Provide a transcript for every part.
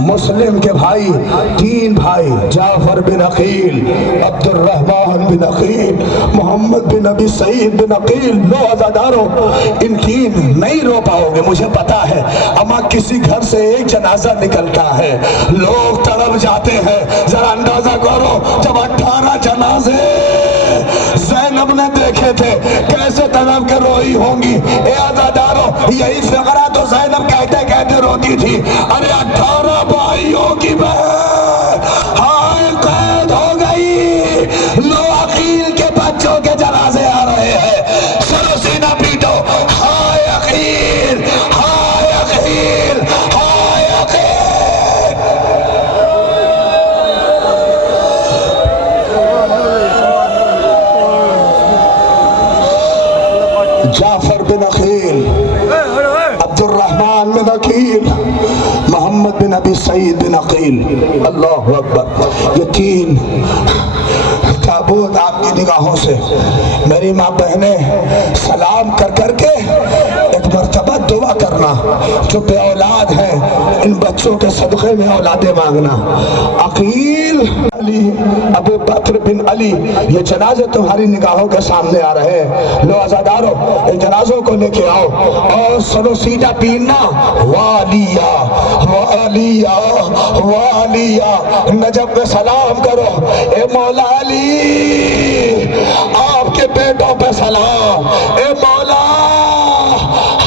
مسلم کے بھائی، تین بھائی، جعفر بن عقیل، عبد الرحمن بن عقیل، محمد بن ابی سعید بن عقیل. لو عزادارو، ان تین نہیں رو پاؤ گے مجھے پتا ہے، اما کسی گھر سے ایک جنازہ نکلتا ہے لوگ تڑپ جاتے ہیں. ذرا اندازہ کرو جب 18 جنازے زینب نے دیکھے تھے کیسے تڑپ کے روئی ہوں گی. اے عزادارو، یہی فقرہ تو زینب کہتے کہتے روتی تھی. ارے 18 بھائیوں کی بہن ہائے قید ہو گئی، لو عقیل کے بچوں کے جنازے آ رہے ہیں. سرو سینہ پیٹو، ہائے عقیل، ہائے عقیل، ہائے عقیل. جعفر بن عقیل، عبد الرحمن بن عقیل، محمد بن ابی سعید بن عقیل. اللہ اکبر. یہ تین تابوت آپ کی نگاہوں سے میری ماں بہنیں سلام کر کر کے ایک مرتبہ دعا کرنا. جو بے اولاد ہیں ان بچوں کے صدقے میں اولادیں مانگنا. عقیل، علی، ابو بکر بن علی، یہ جنازے تمہاری نگاہوں کے سامنے آ رہے ہیں. لو عزادارو، ان جنازوں کو لے کے آؤ اور سنو سیدھا پینا. والیا والیا والیا، نجف میں سلام کرو. اے مولا علی، آپ کے بیٹوں پہ سلام. اے مولا،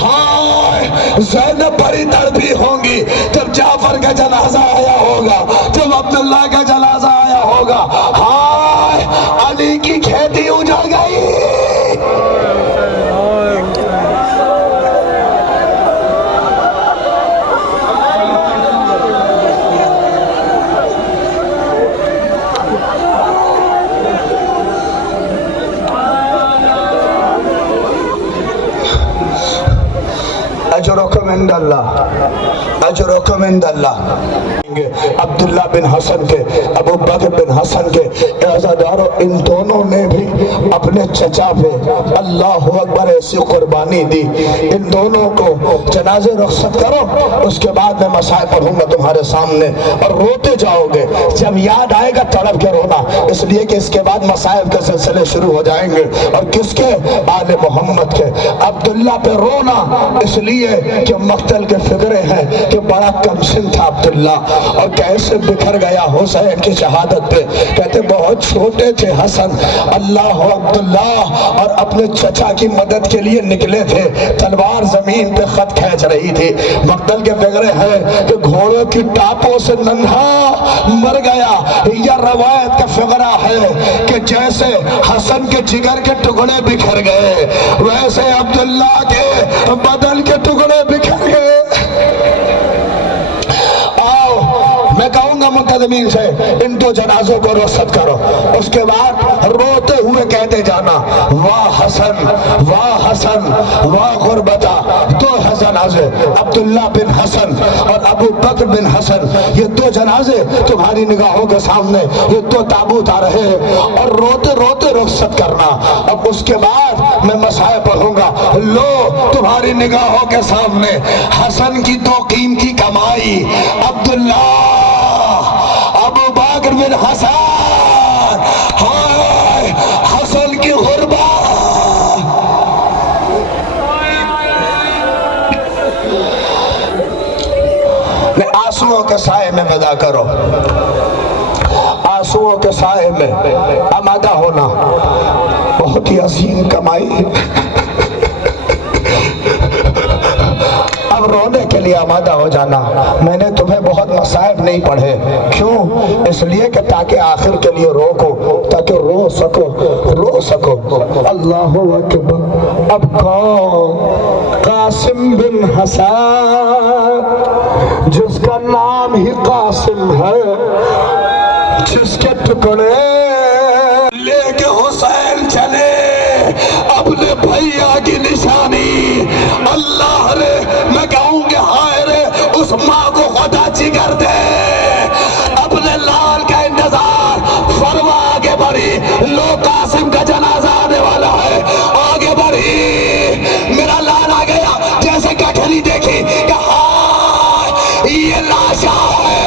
ہائے زینب بڑی تڑپی ہوں گی جب جعفر کا جنازہ آیا ہوگا، جب عبداللہ کا جنازہ آیا ہوگا. ہائے علی کی کھیتی اجڑ گئی. اجرکم عند اللہ، اجرکم عند اللہ. عبداللہ بن حسن کے، ابو بکر بن حسن کے. عزادارو، ان دونوں نے بھی اپنے چچا پہ اللہ اکبر ایسی قربانی دی. ان دونوں کو جنازے رخصت کرو، اس کے بعد میں مسائل پڑھوں گا تمہارے سامنے اور روتے جاؤ گے. جب یاد آئے گا تڑپ کے رونا، اس لیے کہ اس کے بعد مسائل کے سلسلے شروع ہو جائیں گے. اور کس کے؟ آل محمد کے. عبداللہ پہ رونا اس لیے کہ مقتل کے فکرے ہیں کہ بڑا کم سن تھا عبداللہ اور کیسے بکھر گیا حسین کی شہادت پہ. کہتے بہت چھوٹے تھے حسن، اللہ عبداللہ، اور اپنے چچا کی مدد کے لیے نکلے تھے. تلوار زمین پہ خط کھینچ رہی تھی. مقتل کے فکرے ہیں کہ گھوڑوں کی ٹاپوں سے ننھا مر گیا. یہ روایت کا فقرہ ہے کہ جیسے حسن کے جگر کے ٹکڑے بکھر گئے ویسے عبداللہ کے بدن کے ٹکڑے بکھر گئے. آؤ میں کہوں گا منتظمین سے ان دو جنازوں کو رخصت کرو، اس کے بعد روتے ہوئے کہتے جانا واہ حسن، واہ حسن، واہ غربتا. دو جنازے، عبداللہ بن حسن اور ابو بکر بن حسن، یہ دو جنازے تمہاری نگاہوں کے سامنے، یہ دو تابوت آ رہے ہیں اور روتے روتے رخصت کرنا. اب اس کے بعد میں مسائل پڑھوں گا. لو تمہاری نگاہوں کے سامنے حسن کی دو قیمتی کمائی، عبداللہ، ابو بکر بن حسن. ہائے حسن کی غربت. آنسوؤں کے سائے میں ودا کرو، آنسوؤں کے سائے میں آمادہ ہونا. بہت ہی عظیم کمائی، اب رونے کے لیے آمادہ ہو جانا. میں نے تمہیں بہت مصائب نہیں پڑھے، کیوں؟ اس لیے کہ تاکہ آخر کے لیے روکو، تاکہ رو سکو، رو سکو. اللہ اکبر. اب کون؟ قاسم بن حسن، جس کا نام ہی قاسم ہے، جس کے ٹکڑے لے کے حسین چلے اپنے بھائیا کی نشانی. اللہ رے، میں کہوں کہ ہائے رے اس ماں کو خدا جگر دے. اپنے لال کا انتظار فرما آگے بڑھی. لو قاسم کا جنازہ آنے والا ہے، آگے بڑھی. میرا لال آ گیا، جیسے گٹھلی دیکھی کہ ہاں یہ لاشا ہے.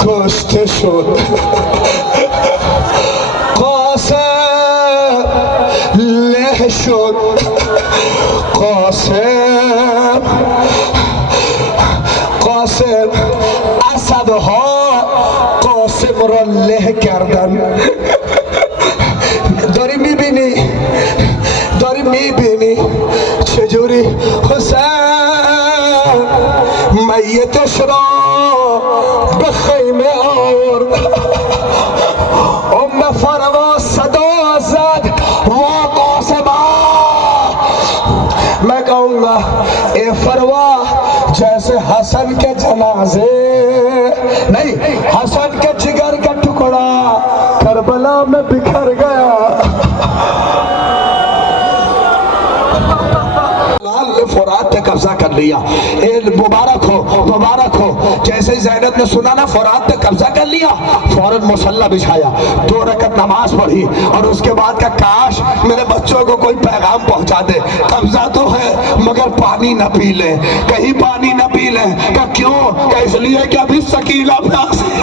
کشته شد قاسم له شد قاسم اسدها قاسم را له کردن. داری میبینی چجوری حسین میتش را به خیمه آورد. ام فروا صدا زد وا قاسمہ. میں کہوں گا اے فروا جیسے حسن کے جنازے نہیں، حسن کے جگر کا ٹکڑا کربلا میں بکھر گیا. فرات نے قبضہ کر لیا. مبارک ہو. جیسے زینب نے سنا نا فرات نے قبضہ کر لیا، فوراً مصلی بچھایا، 2 رکعت نماز پڑھی اور اس کے بعد کہا کاش میرے بچوں کو کوئی پیغام پہنچا دے. قبضہ تو ہے مگر پانی نہ پی لیں، کہیں پانی نہ پی لیں. کہا کیوں؟ کہ اس لیے کہ ابھی سکینہ پیاس ہے.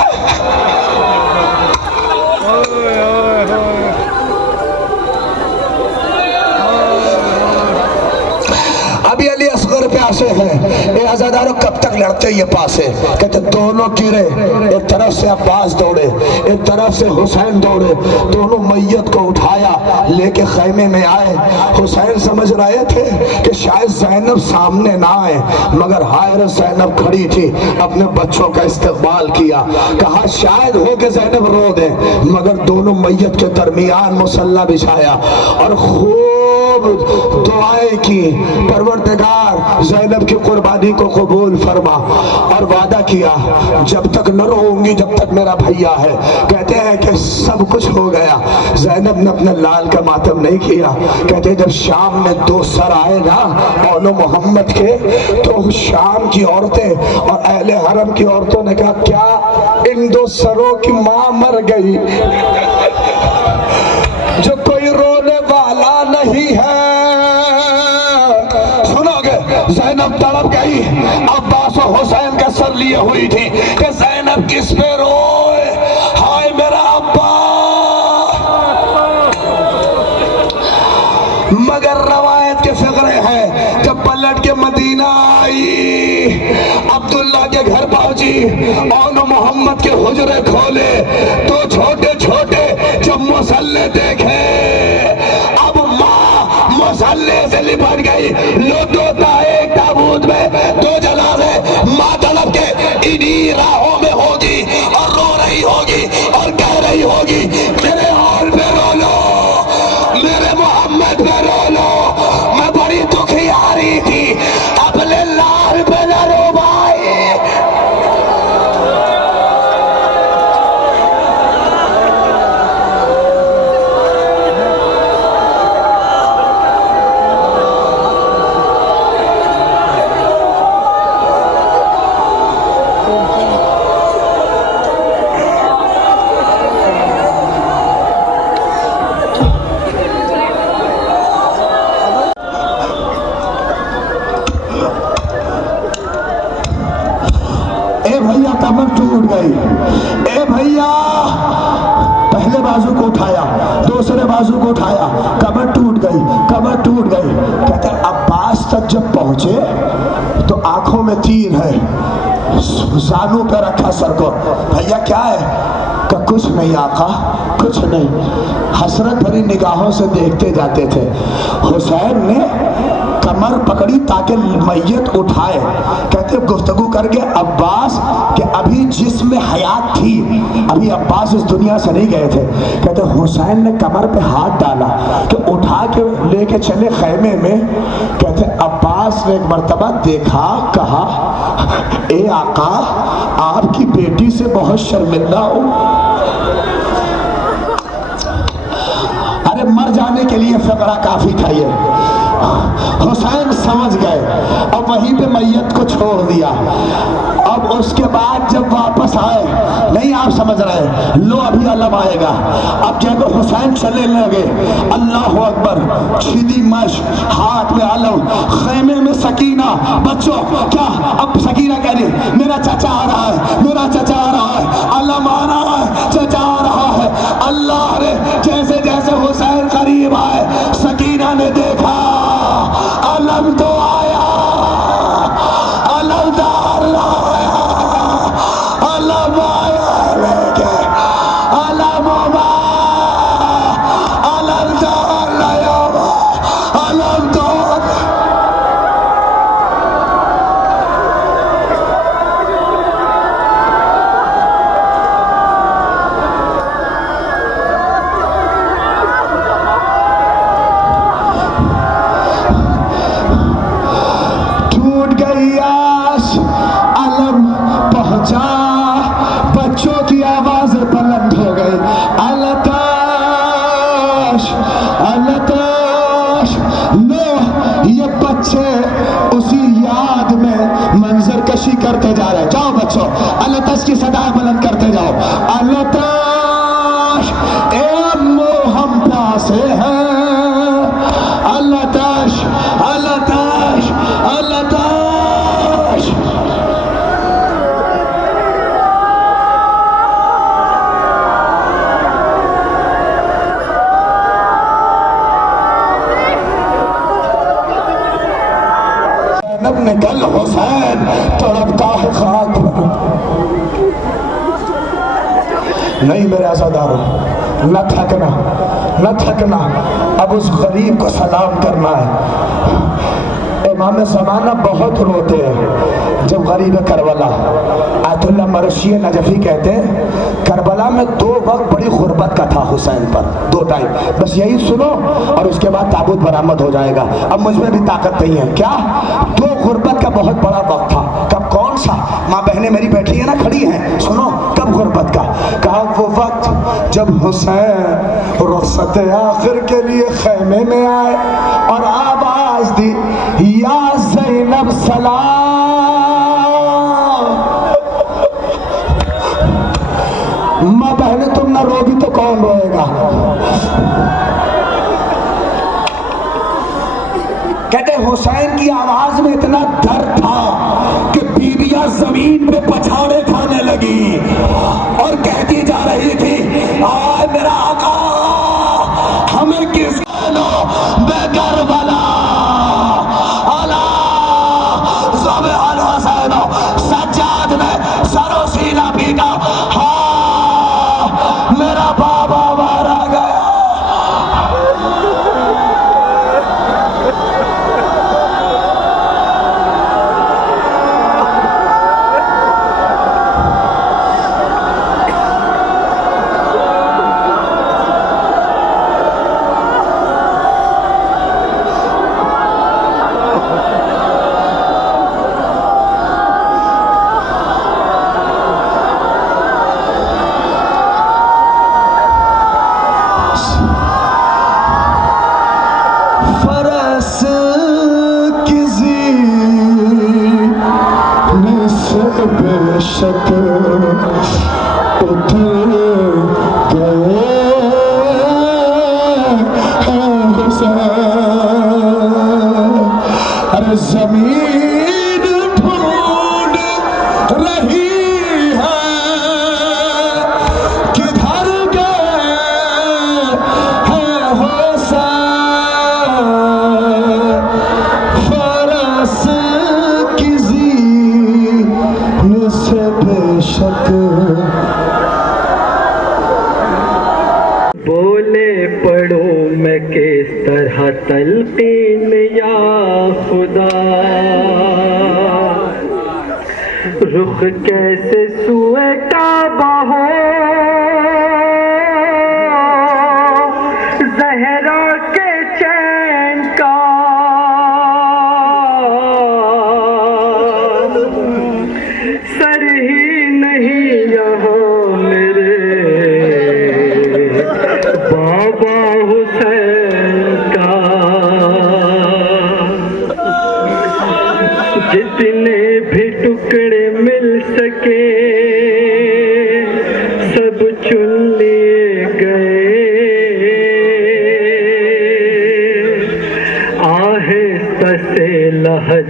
ابھی علی اصغر پیاسے ہیں. اے عزاداروں کب تک لڑتے یہ پاسے؟ کہتے دونوں گرے، ایک طرف سے عباس دوڑے، ایک طرف سے حسین دوڑے. دونوں میت کو اٹھایا لے کے خیمے میں آئے. حسین سمجھ رہے تھے کہ شاید زینب سامنے نہ آئے، مگر حائر زینب کھڑی تھی، اپنے بچوں کا استقبال کیا. کہا شاید ہو کہ زینب رو دے، مگر دونوں میت کے درمیان مصلی بچھایا اور خوب دعائیں کی. پروردگار زینب کی قربانی کو قبول فرما. اور وعدہ کیا جب تک نہ روؤں گی جب تک میرا بھیا ہے. کہتے ہیں کہ سب کچھ ہو گیا، زینب نے اپنے لال کا ماتم نہیں کیا. کہتے ہیں جب شام میں 2 سر آئے نا اون محمد کے، تو شام کی عورتیں اور اہل حرم کی عورتوں نے کہا کیا ان 2 سروں کی ماں مر گئی جو کوئی رونے والا نہیں ہے؟ زینب تڑپ گئی. عباس و حسین کا سر لیے ہوئی تھی کہ زینب کس پہ روئے، ہائے میرا ابا. مگر روایت کے فقرے ہیں جب پلٹ کے مدینہ آئی، عبداللہ کے گھر پہنچی، اون محمد کے حجرے کھولے تو چھوٹے چھوٹے جب مصلی دیکھے، اب ماں مصلی سے لپٹ گئی. لوٹو تھا ایک تابوت میں 2 جنازے، ماں طلب کے انہی راہوں میں ہوگی اور رو رہی ہوگی اور کہہ رہی ہوگی میرے حال پہ رو لو، میرے محمد پہ رو لو. میں بڑی دکھی آ رہی تھی، اپنے لال پہ نہ رو بھائی. کمر ٹوٹ گئی. اے بھیا، پہلے بازو کو اٹھایا، دوسرے بازو کو اٹھایا، کمر ٹوٹ گئی. کہتے ہیں عباس تک جب پہنچے تو آنکھوں میں تیر ہے، زانوں پہ رکھا سر کو. بھیا کیا ہے؟ کہ کچھ نہیں آقا، کچھ نہیں. حسرت بھری نگاہوں سے دیکھتے جاتے تھے. حسین نے کمر پکڑی تاکہ میت اٹھائے. کہتے گفتگو کر کے عباس کہ ابھی جسم میں حیات تھی، ابھی عباس اس دنیا سے نہیں گئے تھے. کہتے حسین نے کمر پہ ہاتھ ڈالا کہ اٹھا کے لے کے چلے خیمے میں. کہتے عباس نے ایک مرتبہ دیکھا، کہا اے آقا آپ کی بیٹی سے بہت شرمندہ ہوں. ارے مر جانے کے لیے فقرہ کافی تھا یہ. حسین سمجھ گئے، اب وہیں پہ میت کو چھوڑ دیا. اب اس کے بعد جب واپس آئے، نہیں آپ سمجھ رہے، لو ابھی علم آئے گا. اب جب حسین چلے لگے، اللہ اکبر، سیدھی مشق، ہاتھ میں علم، خیمے میں سکینہ. بچوں کیا اب سکینہ کہہ رہی میرا چچا آ رہا ہے، میرا چچا آ رہا ہے، علم آ رہا ہے، چچا آ رہا ہے. اللہ نے جیسے جیسے حسین قریب آئے، سکینہ نے دیکھا علم تو آیا، علم دار لایا، علم آیا لے کے، علم علم دار لایا، علم دار. بچوں کی آوازیں بلند ہو گئی، التاش التاش. لو یہ بچے اسی یاد میں منظر کشی کرتے جا رہے ہیں. جاؤ بچوں، التاش کی صدایں بلند کرتے جاؤ. التاش اے امو ہم پیاسے ہیں، التاش التاش التاش. نکل حسین تڑپتا ہے خاک پر. نہیں میرے عزادارو، نہ تھکنا نہ تھکنا. اب اس غریب کو سلام کرنا ہے. امام زمانہ بہت روتے ہیں جب غریب کربلا. آیت اللہ مرشی نجفی کہتے ہیں کربلا میں 2 وقت بڑی غربت کا تھا حسین پر، 2 ٹائم. بس یہی سنو اور اس کے بعد تابوت برآمد ہو جائے گا. اب مجھ میں بھی طاقت نہیں ہے. کیا 2 غربت کا بہت بڑا وقت تھا. کب کون سا؟ ماں بہنیں میری بیٹھی ہیں نا، کھڑی ہیں، سنو کب غربت کا. کہا وہ وقت جب حسین رخصت آخر کے لیے خیمے میں آئے اور آواز دی یا زینب سلام. ماں بہنیں تم نہ رو گی تو کون روئے گا؟ کہتے حسین کی آواز میں اتنا درد تھا کہ بیویاں زمین پہ پچھاڑے کھانے لگی اور کہتی جا رہی تھی آئے میرا آقا ہمیں کس لو بے کربلا سجاد میں سرو سینہ پیٹا، ہاں میرا بابا مارا گیا. فرس کی زین سے بے شک اتر گئے حسین. ارے زمین ڈھونڈ رہی ہے کدھر گئے ہیں حسین. فرس کی زین سے بے شک بولے پڑھو میں کس طرح تلقین یا خدا، رخ کیسے سوئے کعبہ ہو زہرا کے چین کا، سر ہی نہیں یہاں میرے